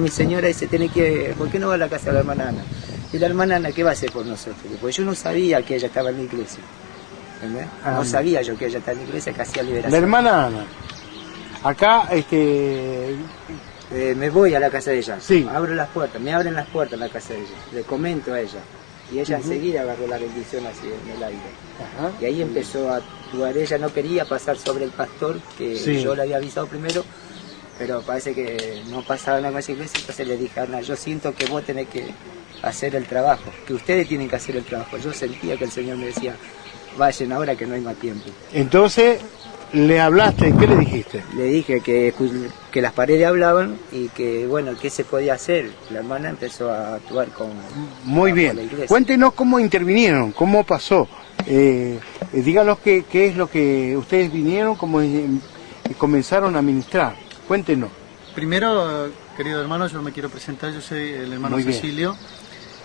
Mi señora dice, ¿por qué no va a la casa de la hermana Ana? Y la hermana Ana, ¿qué va a hacer por nosotros? Porque yo no sabía que ella estaba en la iglesia. ¿Entendés? No sabía yo que ella estaba en la iglesia, que hacía liberación. La hermana Ana. Acá, me voy a la casa de ella. Sí. Abro las puertas, me abren las puertas en la casa de ella. Le comento a ella. Y ella enseguida agarró la bendición así en el aire. Ajá. Y ahí empezó a actuar. Ella no quería pasar sobre el pastor, que yo le había avisado primero, pero parece que no pasaba nada con esa iglesia. Entonces le dije, Ana, yo siento que vos tenés que hacer el trabajo, que ustedes tienen que hacer el trabajo. Yo sentía que el Señor me decía, vayan ahora que no hay más tiempo. Entonces, ¿le hablaste? ¿Qué le dijiste? Le dije que las paredes hablaban y que, bueno, ¿qué se podía hacer? La hermana empezó a actuar con Muy bien. La iglesia. Cuéntenos cómo intervinieron, cómo pasó. Díganos qué es lo que ustedes vinieron, cómo comenzaron a ministrar. Cuéntenos. Primero, querido hermano, yo me quiero presentar, yo soy el hermano Muy bien. Cecilio.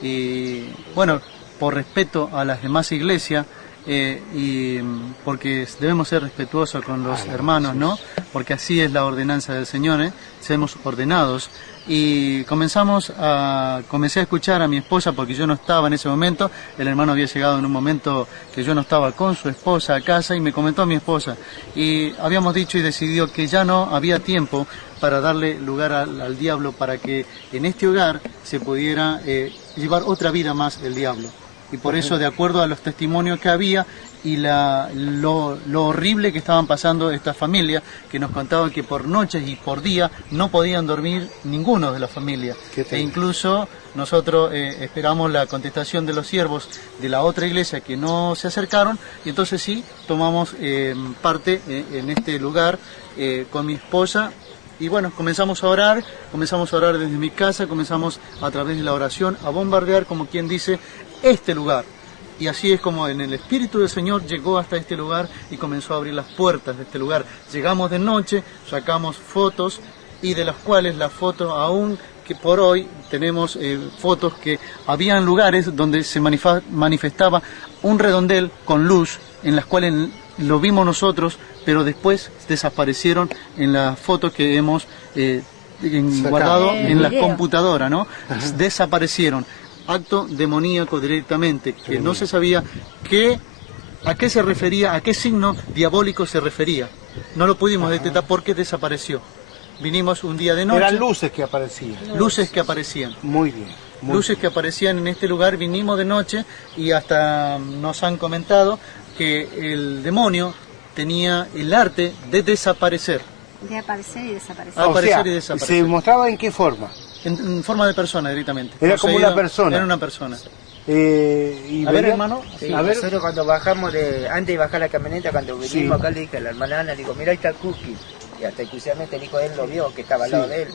Y bueno, por respeto a las demás iglesias, y porque debemos ser respetuosos con los hermanos, ¿no? Porque así es la ordenanza del Señor, Seamos ordenados. Y comencé a escuchar a mi esposa, porque yo no estaba en ese momento. El hermano había llegado en un momento que yo no estaba con su esposa a casa, y me comentó a mi esposa. Y habíamos dicho y decidido que ya no había tiempo para darle lugar al diablo, para que en este hogar se pudiera llevar otra vida más el diablo. Y por eso, de acuerdo a los testimonios que había y lo horrible que estaban pasando estas familias, que nos contaban que por noches y por día no podían dormir ninguno de la familia. E incluso nosotros esperamos la contestación de los siervos de la otra iglesia que no se acercaron, y entonces sí, tomamos parte en este lugar con mi esposa. Y bueno, comenzamos a orar desde mi casa, comenzamos a través de la oración a bombardear, como quien dice, este lugar. Y así es como en el Espíritu del Señor llegó hasta este lugar y comenzó a abrir las puertas de este lugar. Llegamos de noche, sacamos fotos, y de las cuales las fotos aún que por hoy tenemos fotos que habían lugares donde se manifestaba un redondel con luz, en las cuales lo vimos nosotros, pero después desaparecieron en las fotos que hemos guardado en la computadora, ¿no? Desaparecieron. Acto demoníaco directamente, que no se sabía a qué se refería, a qué signo diabólico se refería. No lo pudimos detectar porque desapareció. Vinimos un día de noche. Eran luces que aparecían. Luces que aparecían. Muy bien. Luces que aparecían en este lugar, vinimos de noche y hasta nos han comentado que el demonio tenía el arte de desaparecer. De aparecer y desaparecer. Aparecer y desaparecer. ¿Se mostraba en qué forma? En forma de persona directamente. Era como una persona. Era una persona. Y a ver, hermano. Sí, a ver. nosotros cuando bajamos, antes de bajar la camioneta, cuando vinimos acá, le dije a la hermana Ana, le digo, mira, ahí está el Cookie. Y hasta exclusivamente el hijo de él lo vio, que estaba al lado de él.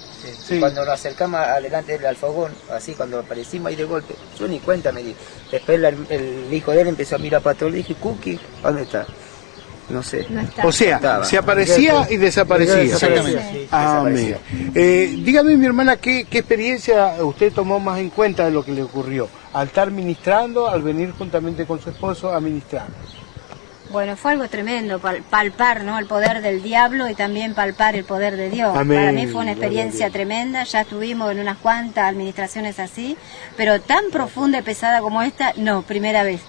Y cuando nos acercamos adelante del fogón, así cuando aparecimos ahí de golpe, yo ni cuenta me di. Después el hijo de él empezó a mirar para todo, le dije, Cookie, ¿dónde está? No sé. No está. O sea, se aparecía y desaparecía. Exactamente. Amén. Dígame, mi hermana, ¿qué experiencia usted tomó más en cuenta de lo que le ocurrió? Al estar ministrando, al venir juntamente con su esposo a ministrar. Bueno, fue algo tremendo, palpar, ¿no?, el poder del diablo y también palpar el poder de Dios. Amén. Para mí fue una experiencia tremenda, ya estuvimos en unas cuantas administraciones así, pero tan profunda y pesada como esta, no, primera vez.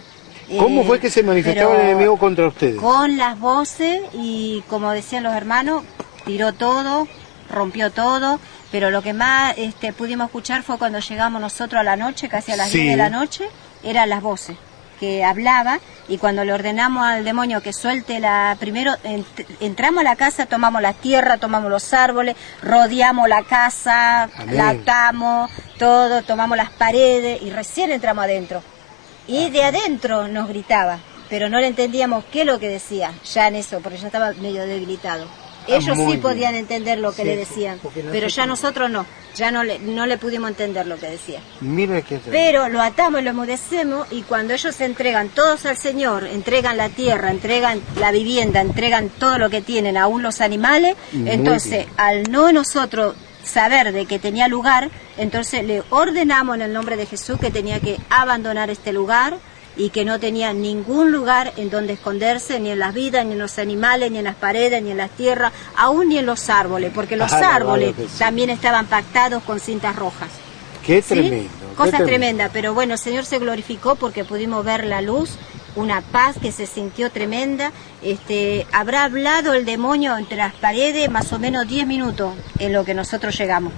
¿Cómo fue que se manifestaba el enemigo contra ustedes? Con las voces y, como decían los hermanos, tiró todo, rompió todo, pero lo que más pudimos escuchar fue cuando llegamos nosotros a la noche, casi a las 10 de la noche, eran las voces que hablaba, y cuando le ordenamos al demonio que suelte primero entramos a la casa, tomamos la tierra, tomamos los árboles, rodeamos la casa, Amén. la atamos, todo, tomamos las paredes y recién entramos adentro. Y de adentro nos gritaba, pero no le entendíamos qué es lo que decía, ya en eso, porque ya estaba medio debilitado. Ellos sí podían entender lo que le decían, pero ya nosotros no, ya no le pudimos entender lo que decía. Mire qué pero lo atamos y lo emudecemos, y cuando ellos se entregan todos al Señor, entregan la tierra, entregan la vivienda, entregan todo lo que tienen, aún los animales, entonces al no nosotros saber de que tenía lugar, entonces le ordenamos en el nombre de Jesús que tenía que abandonar este lugar, y que no tenían ningún lugar en donde esconderse, ni en las vidas, ni en los animales, ni en las paredes, ni en las tierras, aún ni en los árboles, porque los árboles también estaban pactados con cintas rojas. Qué ¿Sí? tremendo. Cosas tremendas, pero bueno, el Señor se glorificó porque pudimos ver la luz, una paz que se sintió tremenda. Habrá hablado el demonio entre las paredes más o menos 10 minutos en lo que nosotros llegamos.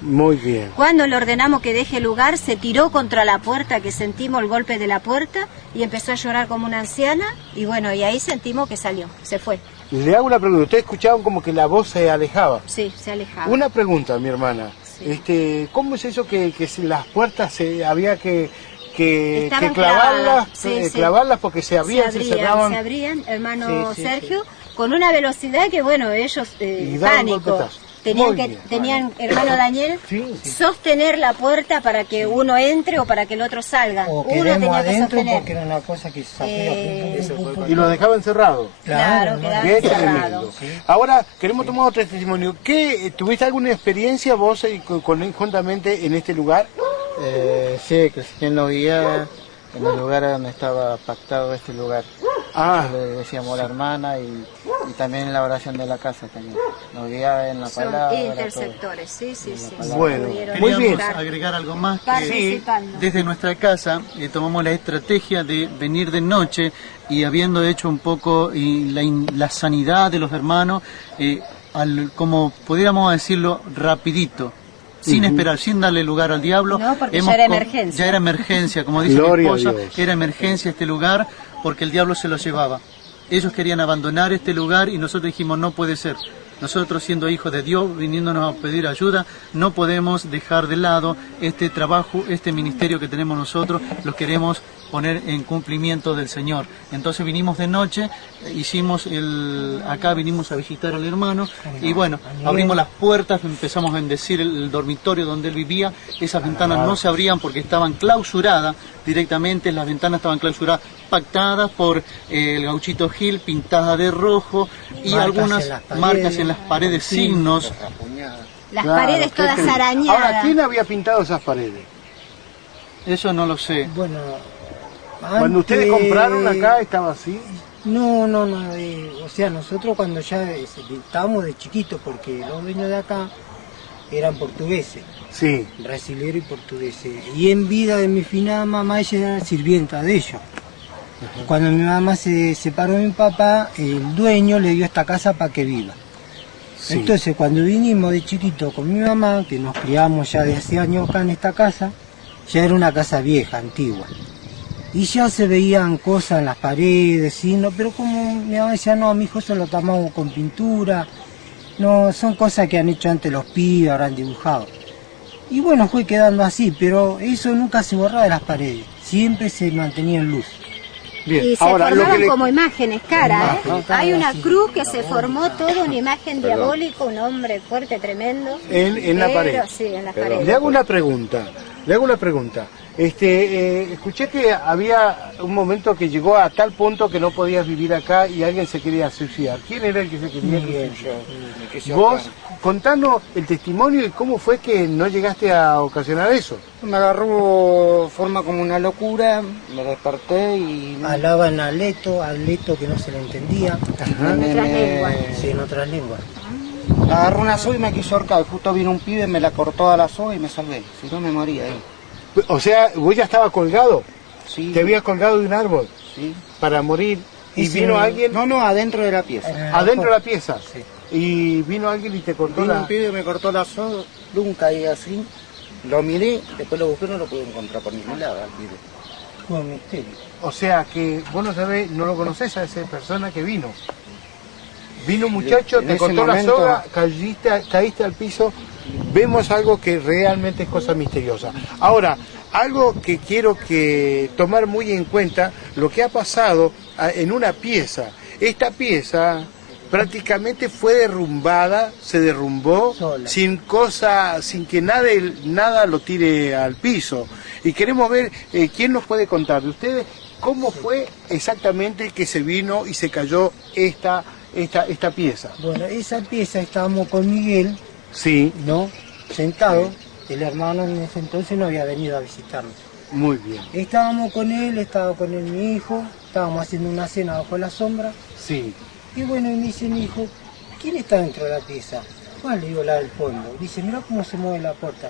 Muy bien. Cuando le ordenamos que deje lugar, se tiró contra la puerta, que sentimos el golpe de la puerta, y empezó a llorar como una anciana, y bueno, y ahí sentimos que salió, se fue. Le hago una pregunta, ustedes escuchaban como que la voz se alejaba. Sí, se alejaba. Una pregunta, mi hermana. Sí. ¿Cómo es eso que si las puertas había que Estaban clavarlas, clavadas, clavarlas porque se abrían, se cerraban? Se abrían, hermano Sergio, con una velocidad que bueno, ellos pánico. Tenían, hermano Daniel, sostener la puerta para que uno entre o para que el otro salga. O uno tenía que sostener. Porque era una cosa que Y lo dejaban cerrado. Claro, quedaba Qué encerrado. tremendo. Ahora, queremos tomar otro testimonio. ¿Tuviste alguna experiencia vos conjuntamente en este lugar? Sí, que quien lo guía en el lugar donde estaba pactado este lugar. Le decíamos la hermana y también en la oración de la casa también. Nos guiaba en la palabra. Son interceptores, sí. Bueno, muy bien. Queríamos agregar algo más, que Participando. desde nuestra casa tomamos la estrategia de venir de noche y habiendo hecho un poco la sanidad de los hermanos, como pudiéramos decirlo, rapidito. Sin esperar, sin darle lugar al diablo. No, porque ya era emergencia. Ya era emergencia, como dice mi Gloria a esposa, Dios. era emergencia este lugar porque el diablo se lo llevaba. Ellos querían abandonar este lugar y nosotros dijimos no puede ser. Nosotros siendo hijos de Dios, viniéndonos a pedir ayuda, no podemos dejar de lado este trabajo, este ministerio que tenemos nosotros, lo queremos poner en cumplimiento del Señor. Entonces vinimos de noche, acá vinimos a visitar al hermano y bueno, abrimos las puertas, empezamos a bendecir el dormitorio donde él vivía. Esas ventanas no se abrían porque estaban clausuradas directamente, las ventanas estaban clausuradas, pactadas por el gauchito Gil, pintadas de rojo y algunas marcas en las paredes, signos. Las paredes todas arañadas. Ahora, ¿quién había pintado esas paredes? Eso no lo sé. Bueno, Cuando ustedes compraron acá, ¿estaba así? No, o sea, nosotros cuando ya estábamos de chiquitos, porque los dueños de acá eran portugueses. Sí. Brasileros y portugueses. Y en vida de mi finada mamá, ella era sirvienta de ellos. Cuando mi mamá se separó de mi papá, el dueño le dio esta casa para que viva. Sí. Entonces, cuando vinimos de chiquito con mi mamá, que nos criamos ya de hace años acá en esta casa, ya era una casa vieja, antigua. Y ya se veían cosas en las paredes, ¿sí? No, pero como mi mamá decía, no, a mi hijo se lo tapamos con pintura. No, son cosas que han hecho antes los pibes, habrán dibujado. Y bueno, fue quedando así, pero eso nunca se borraba de las paredes. Siempre se mantenía en luz. Bien. Y se Ahora, formaron como imágenes, cara, Hay una cruz que se formó toda una imagen diabólica, un hombre fuerte, tremendo. En la pared. Sí, en las paredes. Le hago una pregunta. Escuché que había un momento que llegó a tal punto que no podías vivir acá y alguien se quería suicidar. ¿Quién era el que se quería suicidar? Vos, contanos el testimonio y cómo fue que no llegaste a ocasionar eso. Me agarró forma como una locura, me desperté y... Hablaba en aleto que no se le entendía. En otras lenguas. Sí, en otras lenguas. Me agarró una soga y me quiso ahorcar. Justo vino un pibe, me la cortó a la soga y me salvé. Si no me moría ahí. O sea, vos ya estabas colgado. Sí. Te habías colgado de un árbol Sí. para morir. ¿Y vino alguien? No, adentro de la pieza. ¿Adentro de la pieza? Sí. ¿Y vino alguien y te cortó Vino la...? un pibe, me cortó la soga, nunca caí así. Lo miré, después lo busqué, no lo pude encontrar por ningún lado al pibe. Fue un misterio. O sea que vos no sabés, no lo conocés a esa persona que vino. Vino un muchacho, En te ese cortó la momento- soga, caíste al piso. Vemos algo que realmente es cosa misteriosa. Ahora, algo que quiero que tomar muy en cuenta, lo que ha pasado en una pieza. Esta pieza prácticamente fue derrumbada, se derrumbó Sola. sin que nada lo tire al piso. Y queremos ver quién nos puede contar de ustedes cómo fue exactamente que se vino y se cayó esta pieza. Bueno, esa pieza estábamos con Miguel, Sí. ¿no? Sentado. El hermano en ese entonces no había venido a visitarnos. Muy bien. Estábamos con él, estaba con él mi hijo, estábamos haciendo una cena bajo la sombra. Sí. Y bueno, y me dice mi hijo, ¿quién está dentro de la pieza? ¿Cuál? Le digo, la del fondo. Dice, mira cómo se mueve la puerta.